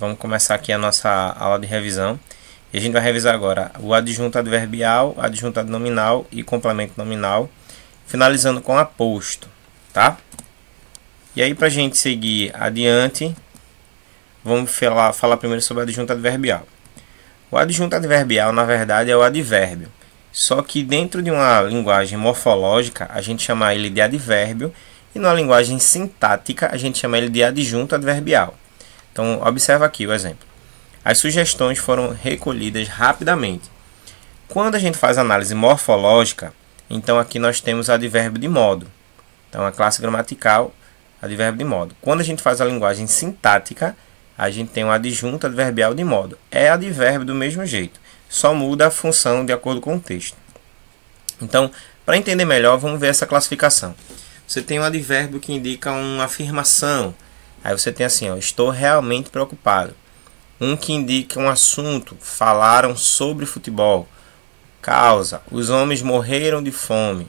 Vamos começar aqui a nossa aula de revisão. E a gente vai revisar agora o adjunto adverbial, adjunto adnominal e complemento nominal, finalizando com aposto, tá? E aí, para a gente seguir adiante, vamos falar primeiro sobre o adjunto adverbial. O adjunto adverbial, na verdade, é o advérbio. Só que dentro de uma linguagem morfológica, a gente chama ele de advérbio, e numa linguagem sintática, a gente chama ele de adjunto adverbial. Então, observa aqui o exemplo. As sugestões foram recolhidas rapidamente. Quando a gente faz análise morfológica, então aqui nós temos advérbio de modo. Então, a classe gramatical, advérbio de modo. Quando a gente faz a linguagem sintática, a gente tem um adjunto adverbial de modo. É advérbio do mesmo jeito, só muda a função de acordo com o texto. Então, para entender melhor, vamos ver essa classificação. Você tem um advérbio que indica uma afirmação. Aí você tem assim, ó, estou realmente preocupado. Um que indica um assunto, falaram sobre futebol. Causa, os homens morreram de fome.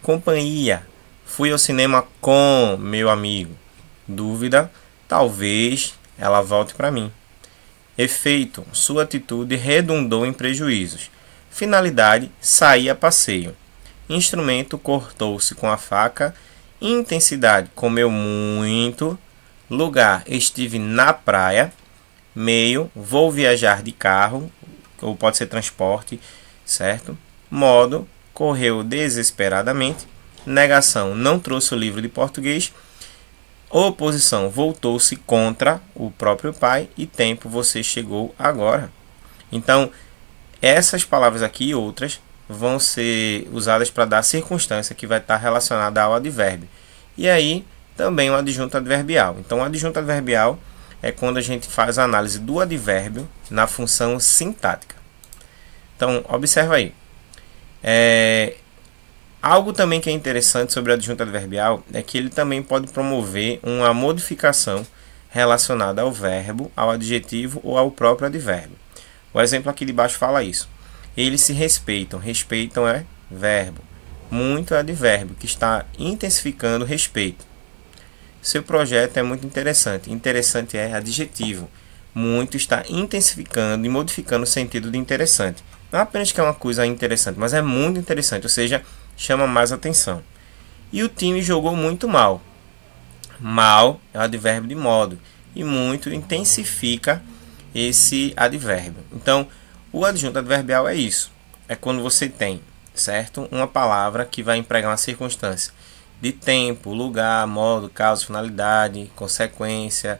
Companhia, fui ao cinema com meu amigo. Dúvida, talvez ela volte para mim. Efeito, sua atitude redundou em prejuízos. Finalidade, sair a passeio. Instrumento, cortou-se com a faca. Intensidade, comeu muito. Lugar, estive na praia. Meio, vou viajar de carro, ou pode ser transporte, certo? Modo, correu desesperadamente. Negação, não trouxe o livro de português. Oposição, voltou-se contra o próprio pai. E tempo, você chegou agora. Então, essas palavras aqui e outras vão ser usadas para dar circunstância que vai estar relacionada ao advérbio. E aí, também o adjunto adverbial. Então, o adjunto adverbial é quando a gente faz a análise do advérbio na função sintática. Então, observa aí. Algo também que é interessante sobre o adjunto adverbial é que ele também pode promover uma modificação relacionada ao verbo, ao adjetivo ou ao próprio advérbio. O exemplo aqui de baixo fala isso. Eles se respeitam. Respeitam é verbo. Muito é advérbio, que está intensificando o respeito. Seu projeto é muito interessante. Interessante é adjetivo. Muito está intensificando e modificando o sentido de interessante. Não apenas que é uma coisa interessante, mas é muito interessante, ou seja, chama mais atenção. E o time jogou muito mal. Mal é o advérbio de modo. E muito intensifica esse advérbio. Então, o adjunto adverbial é isso. É quando você tem, certo? Uma palavra que vai empregar uma circunstância de tempo, lugar, modo, causa, finalidade, consequência,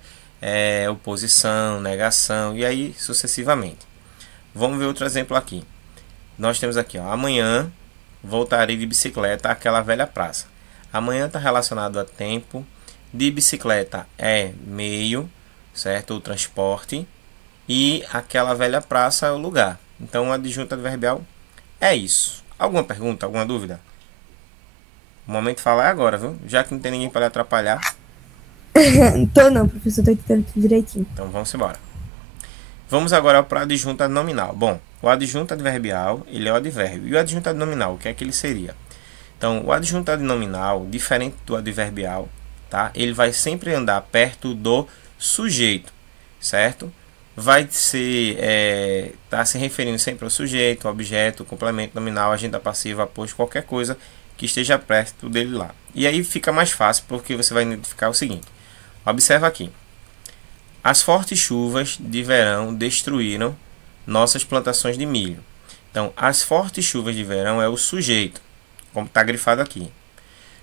oposição, negação e aí sucessivamente. Vamos ver outro exemplo aqui. Nós temos aqui, ó, amanhã voltarei de bicicleta àquela velha praça. Amanhã está relacionado a tempo. De bicicleta é meio, certo? O transporte. E aquela velha praça é o lugar. Então, o adjunto adverbial é isso. Alguma pergunta, alguma dúvida? O momento de falar é agora, viu? Já que não tem ninguém para lhe atrapalhar. Tô não, professor, tô entendendo tudo direitinho. Então, vamos embora. Vamos agora para o adjunto adnominal. Bom, o adjunto adverbial, ele é o advérbio. E o adjunto adnominal, o que é que ele seria? Então, o adjunto adnominal, diferente do adverbial, tá? Ele vai sempre andar perto do sujeito, certo? Vai ser, tá se referindo sempre ao sujeito, objeto, complemento nominal, agenda passiva, aposto, qualquer coisa que esteja perto dele lá. E aí fica mais fácil porque você vai identificar o seguinte. Observa aqui. As fortes chuvas de verão destruíram nossas plantações de milho. Então, as fortes chuvas de verão é o sujeito, como está grifado aqui.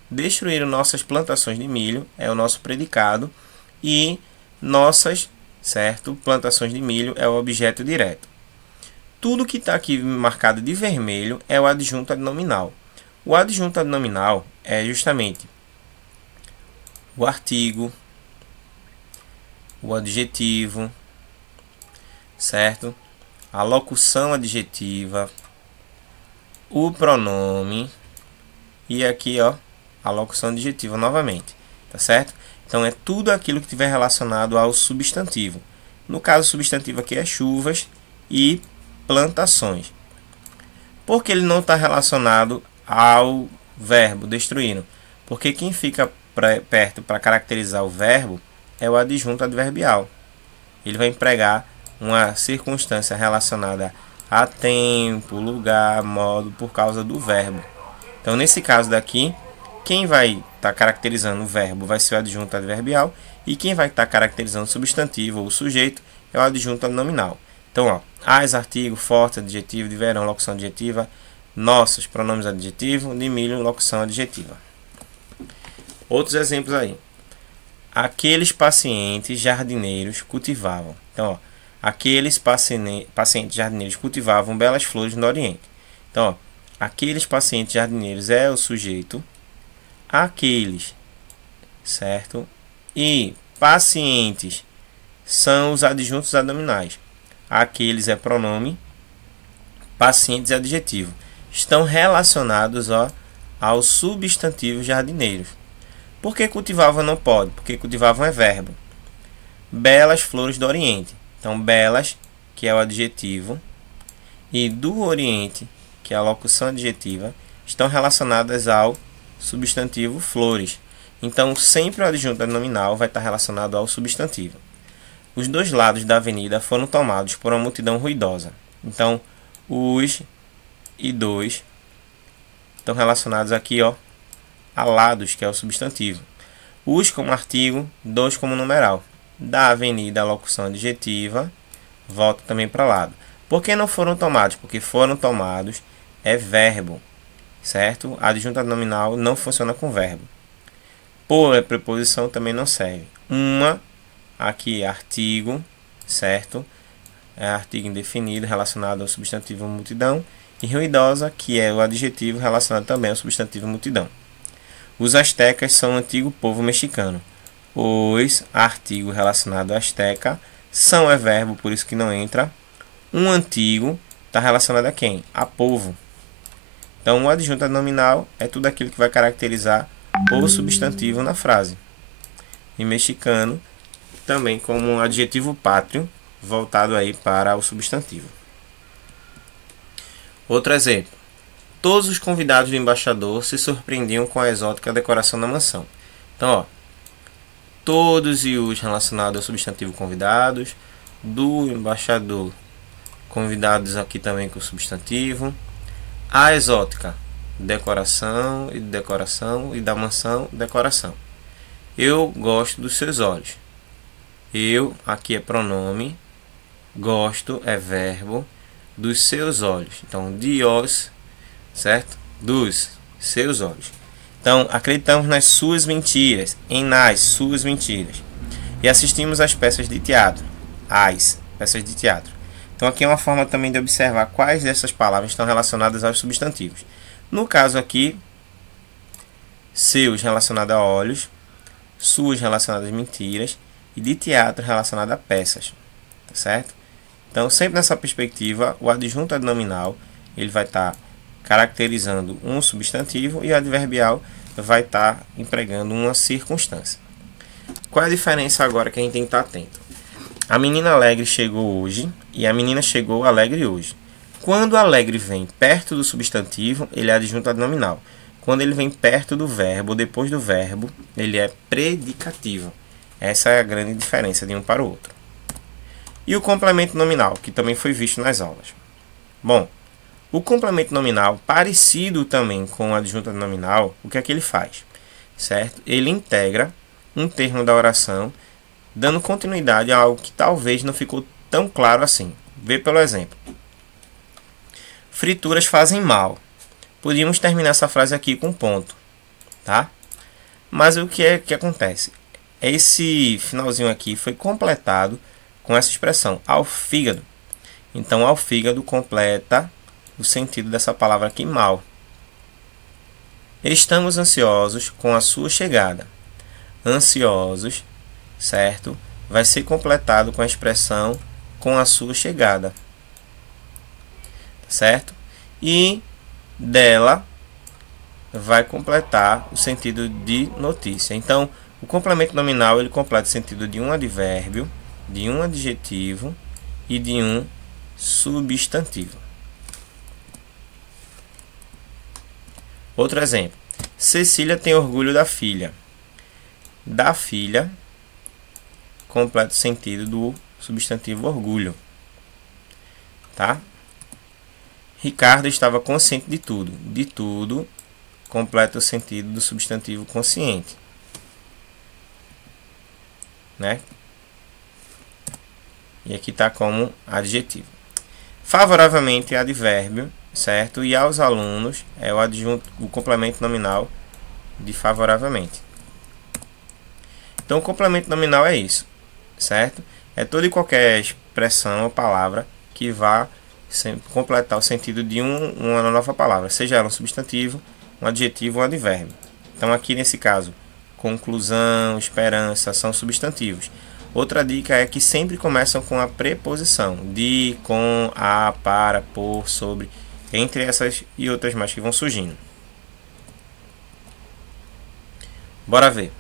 Destruíram nossas plantações de milho é o nosso predicado e nossas, certo, plantações de milho é o objeto direto. Tudo que está aqui marcado de vermelho é o adjunto adnominal. O adjunto adnominal é justamente o artigo, o adjetivo, certo? A locução adjetiva, o pronome e aqui, ó, a locução adjetiva novamente, tá certo? Então é tudo aquilo que tiver relacionado ao substantivo. No caso, o substantivo aqui é chuvas e plantações. Por que ele não está relacionado ao verbo destruindo? Porque quem fica perto para caracterizar o verbo é o adjunto adverbial. ele vai empregar uma circunstância relacionada a tempo, lugar, modo, por causa do verbo. Então, nesse caso daqui, quem vai estar caracterizando o verbo vai ser o adjunto adverbial, e quem vai estar caracterizando o substantivo ou o sujeito é o adjunto nominal. Então, ó, as, artigo, forte, adjetivo, de verão, locução adjetiva, nossos, pronomes adjetivo, de milho, locução adjetiva. Outros exemplos aí. Aqueles pacientes jardineiros cultivavam. Então, ó, aqueles pacientes jardineiros cultivavam belas flores no Oriente. Então, ó, aqueles pacientes jardineiros é o sujeito. Aqueles, certo? E pacientes são os adjuntos adnominais. Aqueles é pronome, pacientes é adjetivo. Estão relacionados, ó, ao substantivo jardineiros. Por que cultivavam não pode? Porque cultivavam é verbo. Belas flores do Oriente. Então, belas, que é o adjetivo, e do Oriente, que é a locução adjetiva, estão relacionadas ao substantivo flores. Então, sempre o adjunto nominal vai estar relacionado ao substantivo. Os dois lados da avenida foram tomados por uma multidão ruidosa. Então, os e dois estão relacionados aqui, ó, a lados, que é o substantivo. Os como artigo, dois como numeral. Da avenida, a locução adjetiva, volta também para lado. Por que não foram tomados? Porque foram tomados é verbo, certo? A adjunta nominal não funciona com verbo. Por é preposição também não serve. Uma, aqui artigo, certo? É artigo indefinido relacionado ao substantivo multidão. E ruidosa, que é o adjetivo relacionado também ao substantivo multidão. Os astecas são o antigo povo mexicano. Os, artigo relacionado a asteca, são é verbo, por isso que não entra. Um antigo está relacionado a quem? A povo. Então, o adjunto nominal é tudo aquilo que vai caracterizar o substantivo na frase. E mexicano também como um adjetivo pátrio, voltado aí para o substantivo. Outro exemplo. Todos os convidados do embaixador se surpreendiam com a exótica decoração da mansão. Então, ó, todos e os relacionados ao substantivo convidados, do embaixador convidados aqui também com o substantivo, a exótica, decoração, e da mansão, decoração. Eu gosto dos seus olhos. Eu, aqui é pronome, gosto é verbo, dos seus olhos. Então, de os, certo? Dos seus olhos. Então, acreditamos nas suas mentiras, nas suas mentiras. E assistimos às peças de teatro. As peças de teatro. Então, aqui é uma forma também de observar quais dessas palavras estão relacionadas aos substantivos. No caso aqui, seus relacionado a olhos, suas relacionadas a mentiras e de teatro relacionado a peças. Tá certo? Então, sempre nessa perspectiva, o adjunto nominal ele vai estar caracterizando um substantivo e o adverbial vai estar empregando uma circunstância. Qual é a diferença agora que a gente tem que estar atento? A menina alegre chegou hoje e a menina chegou alegre hoje. Quando alegre vem perto do substantivo, ele é adjunto nominal. Quando ele vem perto do verbo, depois do verbo, ele é predicativo. Essa é a grande diferença de um para o outro. E o complemento nominal, que também foi visto nas aulas. Bom, o complemento nominal, parecido também com o adjunto nominal, o que é que ele faz? Certo? Ele integra um termo da oração, dando continuidade a algo que talvez não ficou tão claro assim. Vê pelo exemplo. Frituras fazem mal. Podíamos terminar essa frase aqui com um ponto, tá? Mas o que é que acontece? Esse finalzinho aqui foi completado com essa expressão, ao fígado. Então, ao fígado completa o sentido dessa palavra aqui, mal. Estamos ansiosos com a sua chegada. Ansiosos, certo? Vai ser completado com a expressão com a sua chegada. Certo? E dela vai completar o sentido de notícia. Então, o complemento nominal ele completa o sentido de um advérbio, de um adjetivo e de um substantivo. Outro exemplo. Cecília tem orgulho da filha. Da filha completa o sentido do substantivo orgulho, tá? Ricardo estava consciente de tudo. De tudo completa o sentido do substantivo consciente, né? E aqui está como adjetivo. Favoravelmente é advérbio, certo? E aos alunos é o adjunto, o complemento nominal de favoravelmente. Então o complemento nominal é isso, certo? É toda e qualquer expressão ou palavra que vá completar o sentido de uma nova palavra, seja ela um substantivo, um adjetivo ou um advérbio. Então aqui nesse caso, conclusão, esperança são substantivos. Outra dica é que sempre começam com a preposição de, com, a, para, por, sobre, entre essas e outras mais que vão surgindo. Bora ver.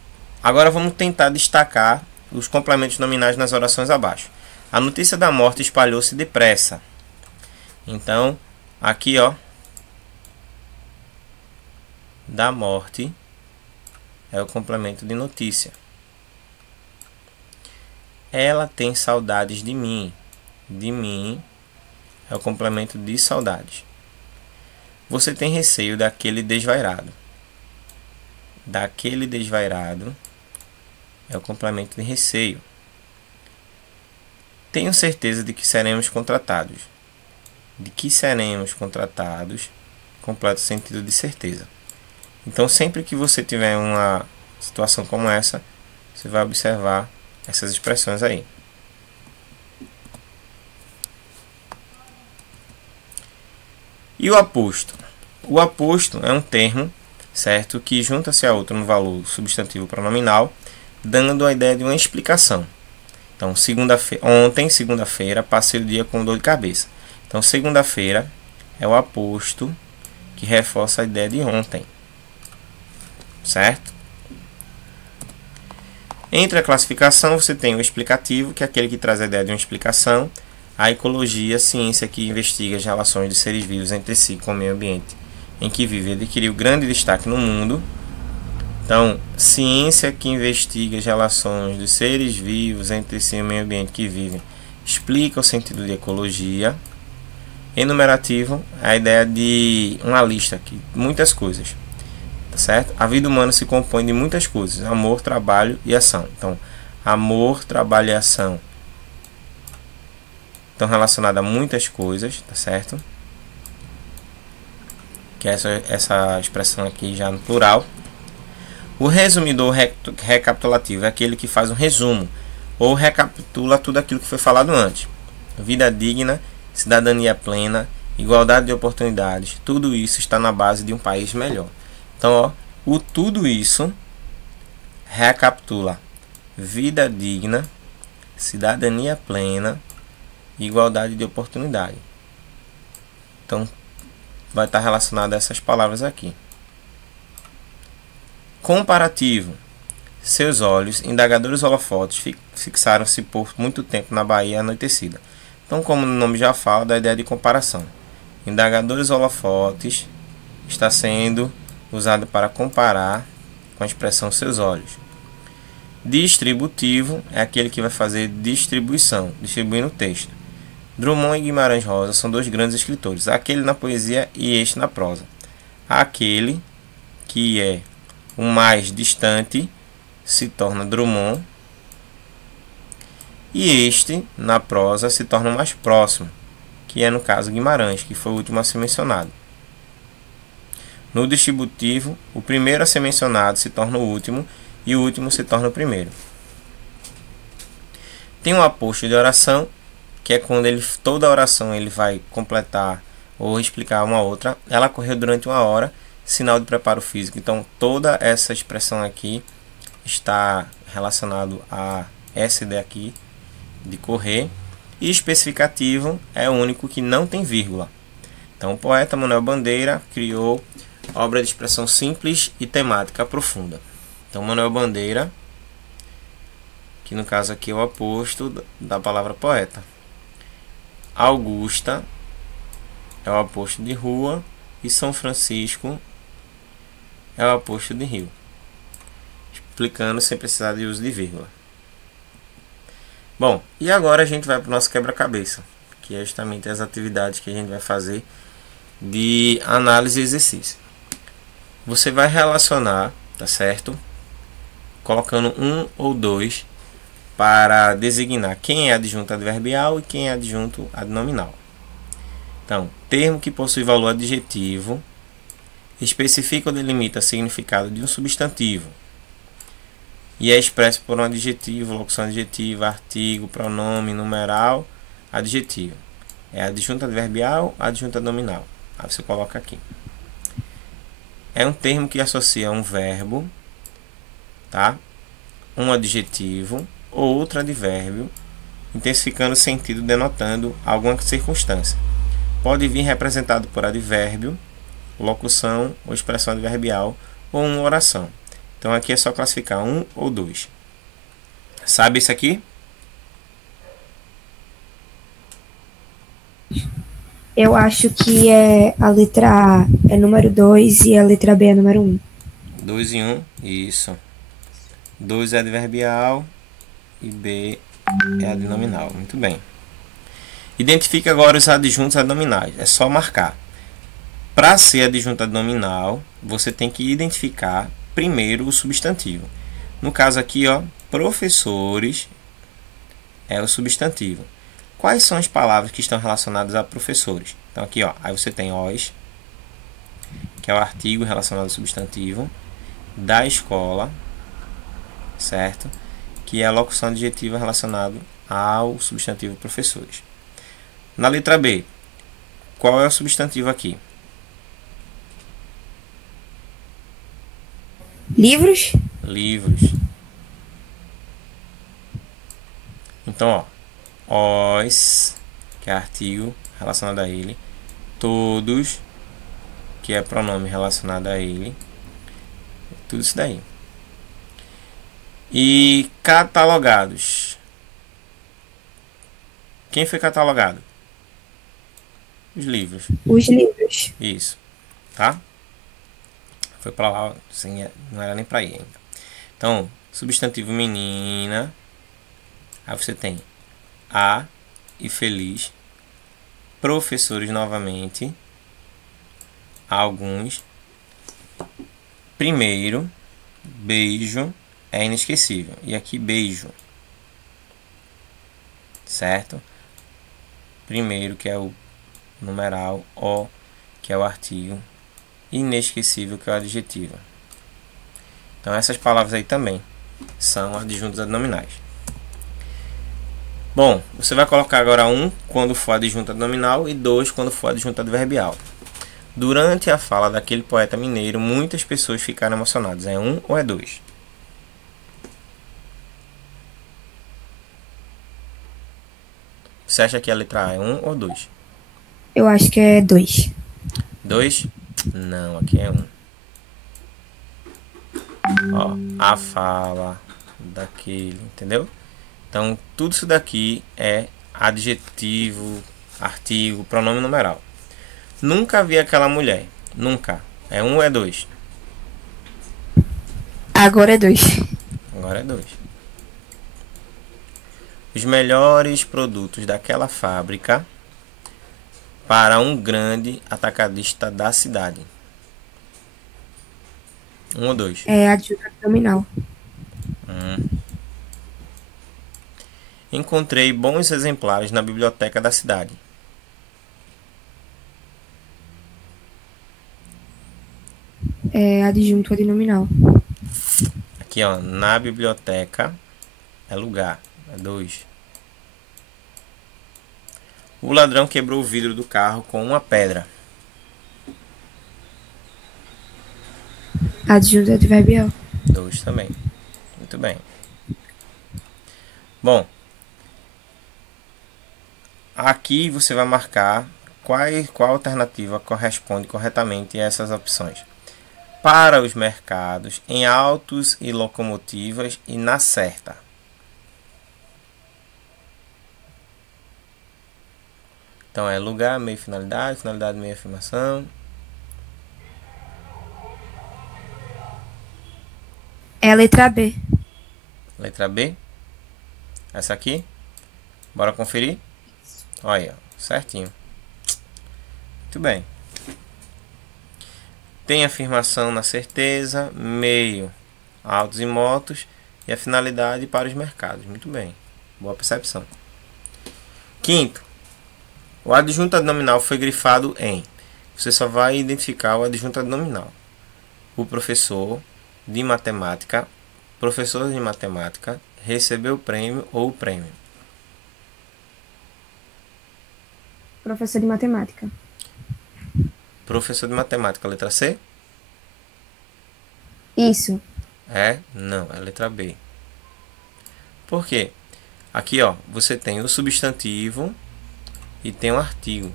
Agora vamos tentar destacar os complementos nominais nas orações abaixo. A notícia da morte espalhou-se depressa. Então, aqui ó, da morte é o complemento de notícia. Ela tem saudades de mim. De mim é o complemento de saudades. Você tem receio daquele desvairado. Daquele desvairado é o complemento de receio. Tenho certeza de que seremos contratados. De que seremos contratados completa o sentido de certeza. Então, sempre que você tiver uma situação como essa, você vai observar essas expressões aí. E o aposto? O aposto é um termo, certo, que junta-se a outro no valor substantivo pronominal, dando a ideia de uma explicação. Então, ontem, segunda-feira, passei o dia com dor de cabeça. Então, segunda-feira é o aposto que reforça a ideia de ontem, certo? Entre a classificação, você tem o explicativo, que é aquele que traz a ideia de uma explicação. A ecologia, ciência que investiga as relações de seres vivos entre si com o meio ambiente em que vive, adquiriu grande destaque no mundo. Então, ciência que investiga as relações dos seres vivos entre si e o meio ambiente que vivem, explica o sentido de ecologia. Enumerativo é a ideia de uma lista aqui, muitas coisas. Tá certo? A vida humana se compõe de muitas coisas: amor, trabalho e ação. Então, amor, trabalho e ação estão relacionados a muitas coisas, tá certo? Que é essa expressão aqui já no plural. O resumidor recapitulativo é aquele que faz um resumo ou recapitula tudo aquilo que foi falado antes. Vida digna, cidadania plena, igualdade de oportunidades, tudo isso está na base de um país melhor. Então, ó, o tudo isso recapitula: vida digna, cidadania plena, igualdade de oportunidade. Então, vai estar relacionado a essas palavras aqui. Comparativo: seus olhos, indagadores holofotes, fixaram-se por muito tempo na Bahia anoitecida. Então, como o nome já fala, da ideia de comparação. Indagadores holofotes está sendo usado para comparar com a expressão seus olhos. Distributivo é aquele que vai fazer distribuição, distribuindo o texto. Drummond e Guimarães Rosa são dois grandes escritores, aquele na poesia e este na prosa. Aquele que é o mais distante se torna Drummond, e este na prosa se torna o mais próximo, que é no caso Guimarães, que foi o último a ser mencionado. No distributivo, o primeiro a ser mencionado se torna o último e o último se torna o primeiro. Tem um aposto de oração, que é quando toda oração ele vai completar ou explicar uma outra. Ela ocorreu durante uma hora, sinal de preparo físico. Então, toda essa expressão aqui está relacionado a essa ideia aqui de correr. E especificativo é o único que não tem vírgula. Então, o poeta Manuel Bandeira criou obra de expressão simples e temática profunda. Então, Manuel Bandeira, que no caso aqui é o aposto da palavra poeta. Augusta é o aposto de rua e São Francisco é o aposto de rio. Explicando sem precisar de uso de vírgula. Bom, e agora a gente vai para o nosso quebra-cabeça, que é justamente as atividades que a gente vai fazer de análise e exercício. Você vai relacionar, tá certo? Colocando um ou dois para designar quem é adjunto adverbial e quem é adjunto adnominal. Então, termo que possui valor adjetivo especifica ou delimita o significado de um substantivo e é expresso por um adjetivo, locução adjetiva, artigo, pronome, numeral, adjetivo. É adjunto adverbial, adjunto adnominal. Aí você coloca aqui. É um termo que associa um verbo, tá? Um adjetivo ou outro advérbio, intensificando o sentido, denotando alguma circunstância. Pode vir representado por advérbio, locução ou expressão adverbial ou uma oração. Então aqui é só classificar um ou dois. Sabe isso aqui? Eu acho que a letra A é número 2 e a letra B é número 1. 2 e 1, isso. 2 é adverbial e B é adnominal. Muito bem. Identifique agora os adjuntos adnominais. É só marcar. Para ser adjunto adnominal, você tem que identificar primeiro o substantivo. No caso aqui, ó, professores é o substantivo. Quais são as palavras que estão relacionadas a professores? Então aqui, ó, aí você tem os, que é o artigo relacionado ao substantivo, da escola, certo? Que é a locução adjetiva relacionada ao substantivo professores. Na letra B, qual é o substantivo aqui? Livros? Livros. Então, ó, os, que é artigo relacionado a ele, todos, que é pronome relacionado a ele, tudo isso daí. E catalogados. Quem foi catalogado? Os livros. Os livros. Isso, tá? Foi pra lá, assim, não era nem pra ir ainda. Então, substantivo menina. Aí você tem a e feliz. Professores novamente. Alguns. Primeiro, beijo é inesquecível. E aqui beijo. Certo? Primeiro, que é o numeral, o, que é o artigo, inesquecível, que é o adjetivo. Então essas palavras aí também são adjuntos adnominais. Bom, você vai colocar agora um quando for adjunto adnominal e dois quando for adjunto adverbial. Durante a fala daquele poeta mineiro, muitas pessoas ficaram emocionadas. É um ou é dois? Você acha que a letra A é um ou dois? Eu acho que é 2. 2? Não, aqui é um. Ó, a fala daquele, entendeu? Então, tudo isso daqui é adjetivo, artigo, pronome numeral. Nunca vi aquela mulher. Nunca. É um ou é dois? Agora é 2. Agora é dois. Os melhores produtos daquela fábrica para um grande atacadista da cidade. Um ou dois? É adjunto adnominal. Encontrei bons exemplares na biblioteca da cidade. É adjunto adnominal. Aqui, ó, na biblioteca é lugar, é dois. O ladrão quebrou o vidro do carro com uma pedra. Adjunto adverbial. Dois também. Muito bem. Bom, aqui você vai marcar qual alternativa corresponde corretamente a essas opções. Para os mercados, em autos e locomotivas e na certa. Então é lugar, meio finalidade, finalidade, meio afirmação. É a letra B. Letra B. Essa aqui. Bora conferir? Olha aí, ó, certinho. Muito bem. Tem afirmação na certeza, meio, autos e motos e a finalidade para os mercados. Muito bem. Boa percepção. Quinto, o adjunto nominal foi grifado em. Você só vai identificar o adjunto nominal. O professor de matemática, professor de matemática, recebeu o prêmio ou o prêmio. Professor de matemática. Professor de matemática, letra C? Isso. É? Não, é a letra B. Por quê? Aqui, ó, você tem o substantivo e tem o artigo.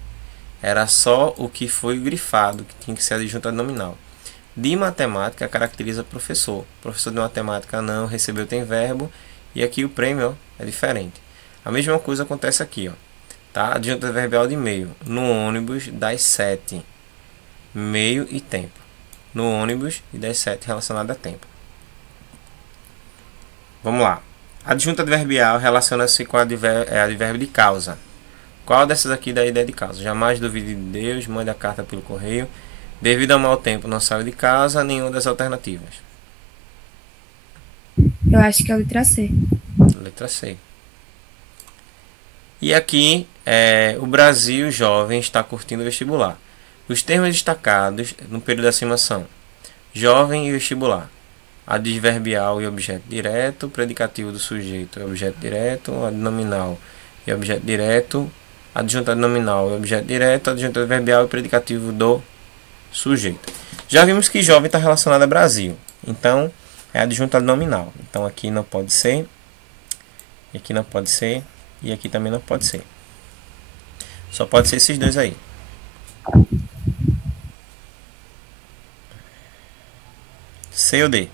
Era só o que foi grifado, que tinha que ser adjunto nominal. De matemática caracteriza professor. Professor de matemática não, recebeu tem verbo. E aqui o prêmio, ó, é diferente. A mesma coisa acontece aqui, ó. Tá? Adjunto adverbial de meio. No ônibus das 7. Meio e tempo. No ônibus e das 7 relacionado a tempo. Vamos lá. Adjunto adverbial relaciona-se com advérbio de causa. Qual dessas aqui dá a ideia de causa? Jamais duvide de Deus, mande a carta pelo correio. Devido ao mau tempo, não saiu de casa. Nenhuma das alternativas. Eu acho que é a letra C. Letra C. E aqui, o Brasil jovem está curtindo o vestibular. Os termos destacados no período acima são jovem e vestibular. Adverbial e objeto direto. Predicativo do sujeito e objeto direto. Nominal e objeto direto. Adjuntado nominal e objeto direto. Adjuntado adverbial e predicativo do sujeito. Já vimos que jovem está relacionado a Brasil. Então, é adjuntado nominal. Então, aqui não pode ser. Aqui não pode ser. E aqui também não pode ser. Só pode ser esses dois aí. C ou D?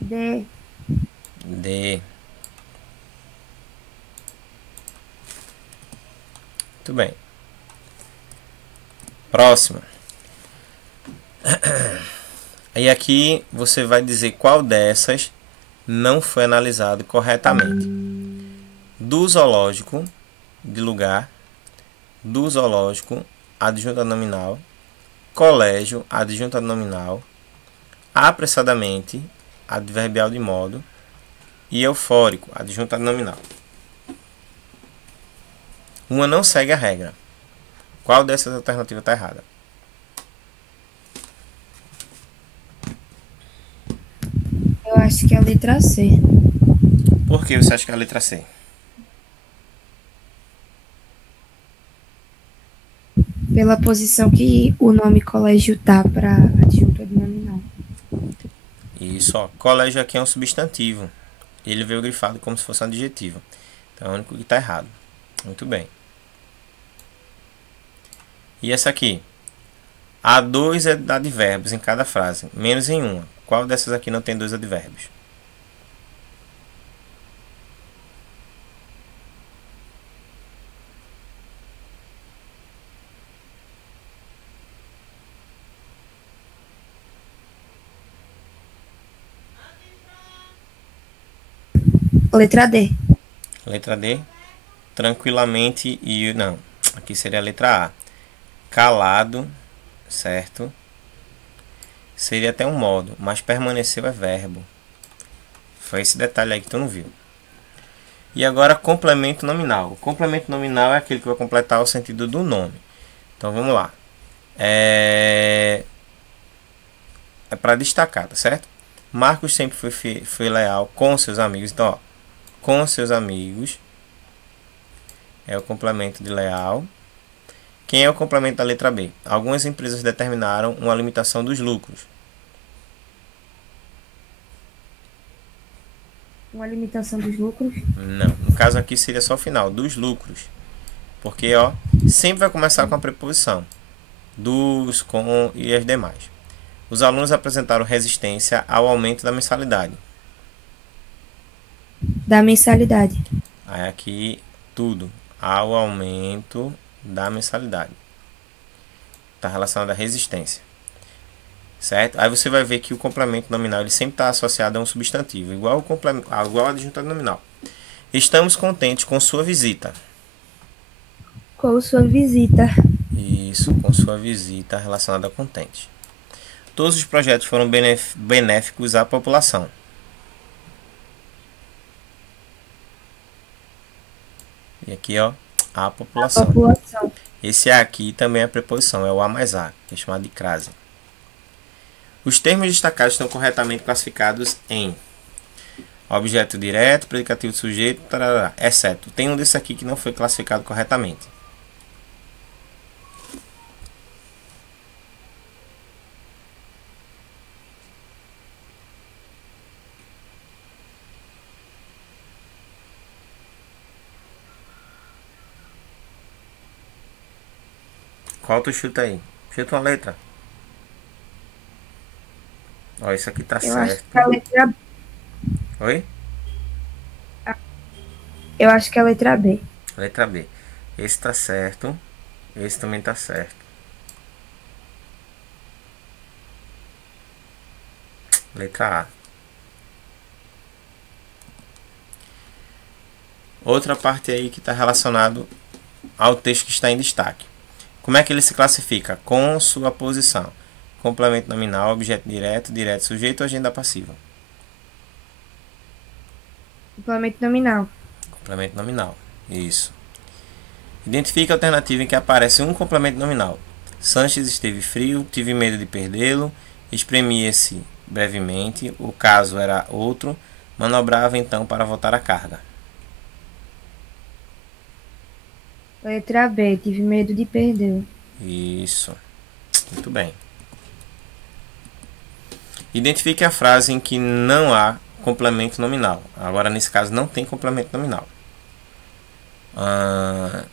D. D. Muito bem. Próximo. E aqui você vai dizer qual dessas não foi analisado corretamente. Do zoológico, de lugar. Do zoológico, adjunto nominal. Colégio, adjunto nominal. Apressadamente, adverbial de modo. E eufórico, adjunto nominal. Uma não segue a regra. Qual dessas alternativas está errada? Eu acho que é a letra C. Por que você acha que é a letra C? Pela posição que o nome colégio tá para adjunto nominal. Isso, ó. Colégio aqui é um substantivo. Ele veio grifado como se fosse um adjetivo. Então é o único que está errado. Muito bem. E essa aqui? Há dois advérbios em cada frase, menos em uma. Qual dessas aqui não tem dois advérbios? Letra D. Letra D. Tranquilamente e... Não, aqui seria a letra A. Calado, certo? Seria até um modo, mas permaneceu é verbo. Foi esse detalhe aí que tu não viu. E agora complemento nominal. O complemento nominal é aquele que vai completar o sentido do nome. Então vamos lá. É para destacar, tá certo? Marcos sempre foi leal com seus amigos. Então, ó, com seus amigos é o complemento de leal. Quem é o complemento da letra B? Algumas empresas determinaram uma limitação dos lucros. Uma limitação dos lucros? Não, no caso aqui seria só o final, dos lucros. Porque, ó, sempre vai começar com a preposição. Dos, com e as demais. Os alunos apresentaram resistência ao aumento da mensalidade. Da mensalidade. Aí aqui, tudo. Ao aumento da mensalidade. Está relacionado à resistência. Certo? Aí você vai ver que o complemento nominal ele sempre está associado a um substantivo, igual ao adjuntado nominal. Estamos contentes com sua visita. Com sua visita. Isso, com sua visita relacionada a contente. Todos os projetos foram benéficos à população. E aqui, ó, a A população. população. Esse aqui também é a preposição, é o a mais a, que é chamado de crase. Os termos destacados estão corretamente classificados em objeto direto, predicativo do sujeito, tarará, exceto. Tem um desse aqui que não foi classificado corretamente. Qual tu chuta aí? Chuta uma letra. Ó, isso aqui tá Eu acho certo. que a letra Oi? Eu acho que é a letra B. Letra B. Esse tá certo. Esse também tá certo. Letra A. Outra parte aí que está relacionado ao texto que está em destaque. Como é que ele se classifica? Com sua posição. Complemento nominal, objeto direto, direto sujeito ou agenda passiva? Complemento nominal. Complemento nominal. Isso. Identifique a alternativa em que aparece um complemento nominal. Sanches esteve frio, tive medo de perdê-lo, espremia-se brevemente, o caso era outro, manobrava então para voltar à carga. Letra B. Tive medo de perdê-lo. Isso. Muito bem. Identifique a frase em que não há complemento nominal. Agora, nesse caso, não tem complemento nominal. Ah,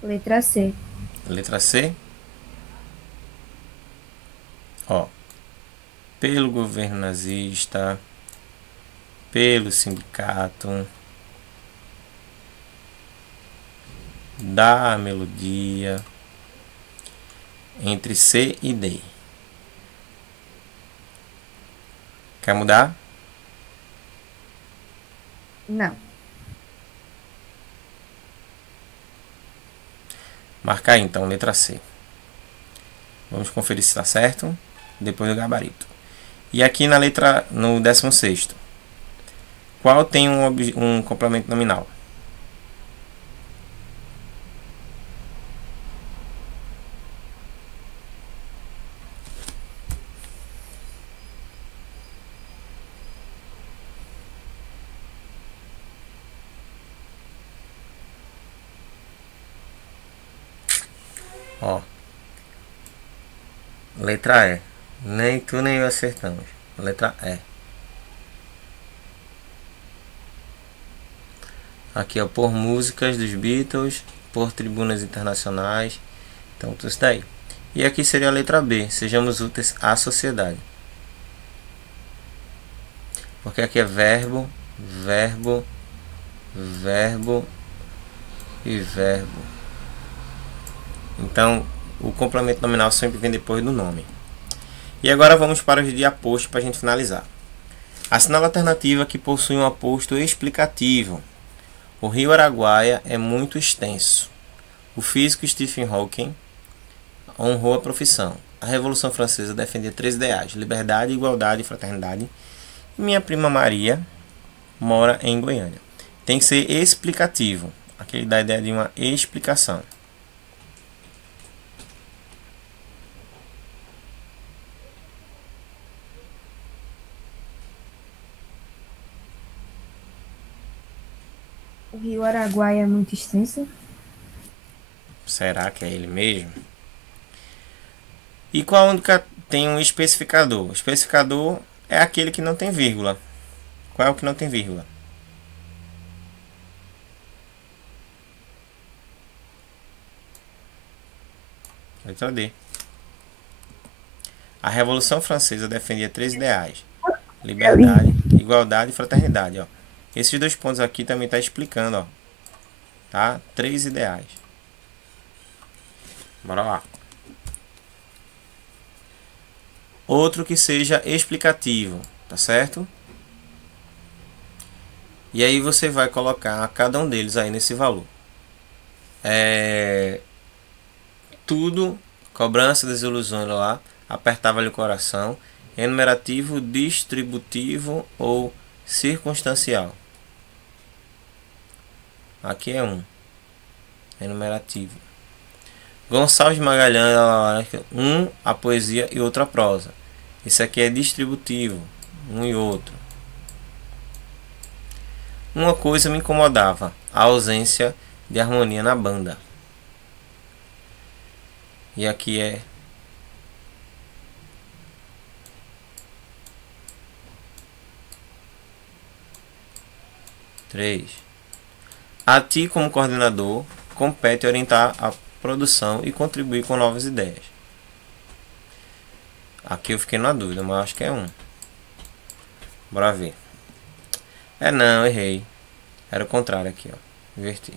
Letra C. letra C. Ó, pelo governo nazista, pelo sindicato, da melodia, entre C e D. Quer mudar? Não. Marcar aí, então, letra C. Vamos conferir se está certo, depois do gabarito. E aqui na letra, no 16º, qual tem um complemento nominal? Ó, letra E. Nem tu nem eu acertamos. Letra E. Aqui é por músicas dos Beatles, por tribunas internacionais. Então, tudo isso daí. E aqui seria a letra B. Sejamos úteis à sociedade. Porque aqui é verbo, verbo, verbo e verbo. Então, o complemento nominal sempre vem depois do nome. E agora vamos para os de aposto para a gente finalizar. Assinala a alternativa que possui um aposto explicativo. O rio Araguaia é muito extenso. O físico Stephen Hawking honrou a profissão. A Revolução Francesa defendia 3 ideais: liberdade, igualdade e fraternidade. E minha prima Maria mora em Goiânia. Tem que ser explicativo. Aquele dá a ideia de uma explicação. O rio Araguaia é muito extenso. Será que é ele mesmo? E qual única tem um especificador? O especificador é aquele que não tem vírgula. Qual é o que não tem vírgula? Letra D. A Revolução Francesa defendia três ideais: liberdade, igualdade e fraternidade. Ó. Esses dois pontos aqui também está explicando, ó, tá? Três ideais. Bora lá. Outro que seja explicativo, tá certo? E aí você vai colocar cada um deles aí nesse valor. Tudo, cobrança, desilusão lá, apertava-lhe o coração. Enumerativo, distributivo ou circunstancial. Aqui é um. Enumerativo. Gonçalves Magalhães, um a poesia e outro a prosa. Esse aqui é distributivo, um e outro. Uma coisa me incomodava, a ausência de harmonia na banda. E aqui é três. A ti, como coordenador, compete orientar a produção e contribuir com novas ideias. Aqui eu fiquei na dúvida, mas acho que é um. Bora ver. Não, errei. Era o contrário aqui, ó. Inverti.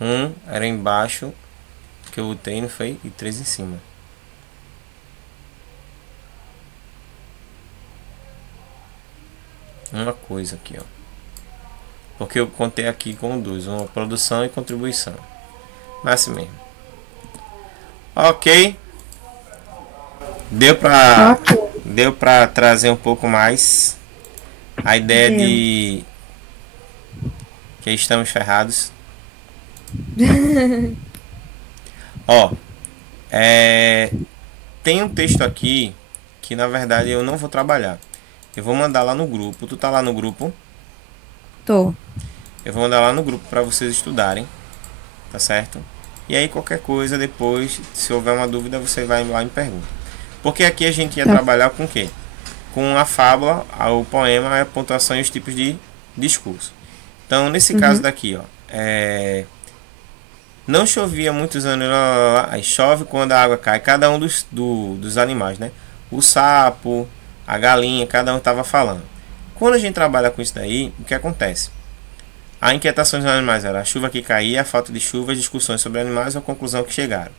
Um era embaixo que eu botei, não foi? E três em cima. Uma coisa aqui, ó. Porque eu contei aqui com dois, uma produção e contribuição. Mas assim mesmo. Ok. Deu pra trazer um pouco mais a ideia de que estamos ferrados. Ó, tem um texto aqui que na verdade eu não vou trabalhar. Eu vou mandar lá no grupo. Tu tá lá no grupo? Tô. Eu vou mandar lá no grupo para vocês estudarem, tá certo? E aí qualquer coisa depois, se houver uma dúvida, você vai lá e me pergunta. Porque aqui a gente ia trabalhar com o quê? Com a fábula, o poema, a pontuação e os tipos de discurso. Então, nesse caso daqui, ó, não chovia muitos anos, aí chove quando a água cai. Cada um dos animais, né? O sapo, a galinha, cada um estava falando. Quando a gente trabalha com isso daí, o que acontece? A inquietação dos animais era a chuva que caía, a falta de chuva, as discussões sobre animais ou a conclusão que chegaram.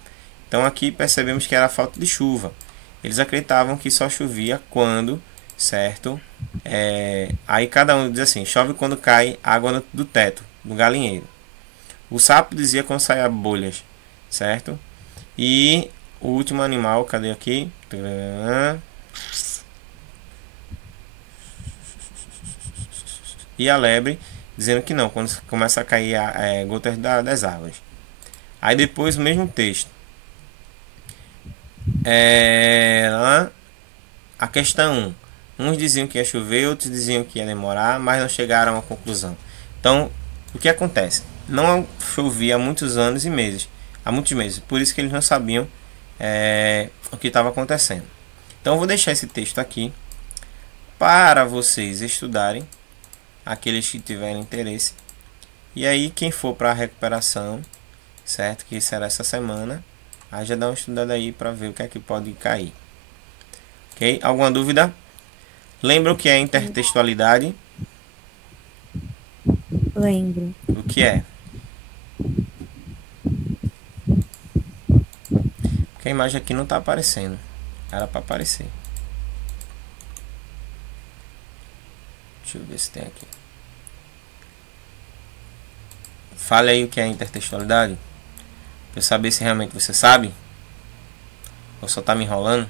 Então aqui percebemos que era a falta de chuva. Eles acreditavam que só chovia quando, certo? Aí cada um diz assim, chove quando cai água do teto, do galinheiro. O sapo dizia quando saia bolhas, certo? E o último animal, cadê aqui? E a lebre dizendo que não, quando começa a cair gotas das árvores. Aí depois o mesmo texto. A questão 1. Uns diziam que ia chover, outros diziam que ia demorar, mas não chegaram a uma conclusão. Então, o que acontece? Não chovia há muitos anos e meses. Há muitos meses. Por isso que eles não sabiam o que estava acontecendo. Então, eu vou deixar esse texto aqui para vocês estudarem, aqueles que tiverem interesse. E aí, quem for para a recuperação, certo? Que será essa semana, aí já dá uma estudada aí para ver o que é que pode cair. Ok? Alguma dúvida? Lembra o que é intertextualidade? Lembro. O que é? Porque a imagem aqui não está aparecendo. Era para aparecer. Deixa eu ver se tem aqui. Fale aí o que é intertextualidade. Para eu saber se realmente você sabe. Ou só está me enrolando.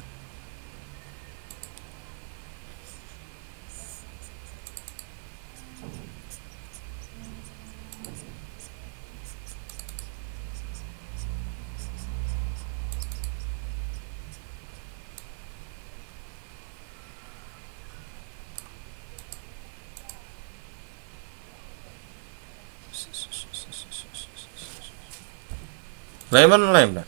Lembra ou não lembra?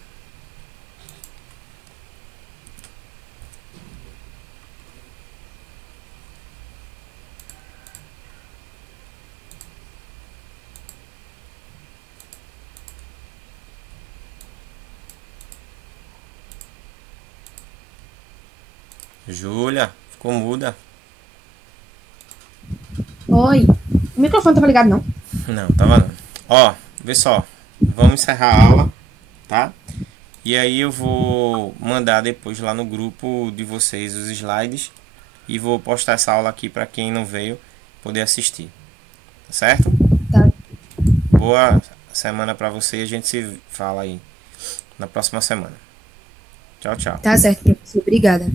Júlia, ficou muda. Oi. O microfone tava ligado, não? Não, tava não. Ó, vê só. Vamos encerrar a aula, tá? E aí eu vou mandar depois lá no grupo de vocês os slides e vou postar essa aula aqui para quem não veio poder assistir. Tá certo? Tá. Boa semana para você, a gente se fala aí na próxima semana. Tchau, tchau. Tá certo, professor. Obrigada.